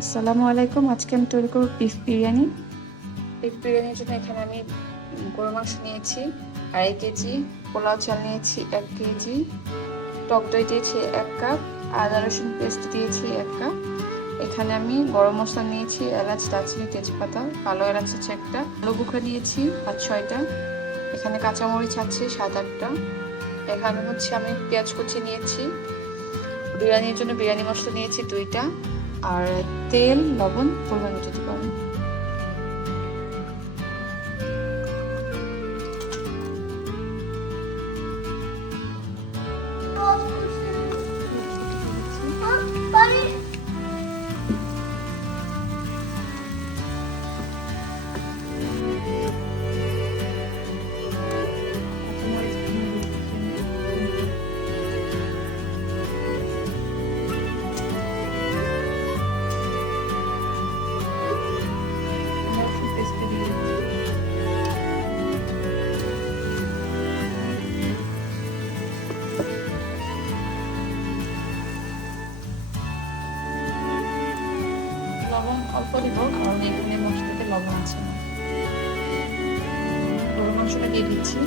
আসসালামু আলাইকুম। আজকে আমি তৈরি করব বিফ বিরিয়ানি। বিফ বিরিয়ানির জন্য এখানে আমি গরু মাংস নিয়েছি 2.5 কেজি, পোলাও চাল নিয়েছি 1 কেজি, টক দই দিয়েছি 1 কাপ, আদা রসুন পেস্ট দিয়েছি 1 কাপ। এখানে আমি গরম মশলা নিয়েছি এলাচ, দারচিনি, তেজপাতা, কালো এলাচ হচ্ছে একটা, আলু বোখরা নিয়েছি 5-6টা, এখানে কাঁচামরিচ আছে 7-8টা, এখানে হচ্ছে আমি পেঁয়াজ কুচি নিয়েছি, বিরিয়ানির জন্য বিরিয়ানি মশলা নিয়েছি 2টা, আর তেল লবণ পরিমাণ মতো দিতে পারেন। লবণ অল্প দিব, কারণ এখানে মশলাতে লবণ আছে না। গরু মাংসটা দিয়ে দিচ্ছি।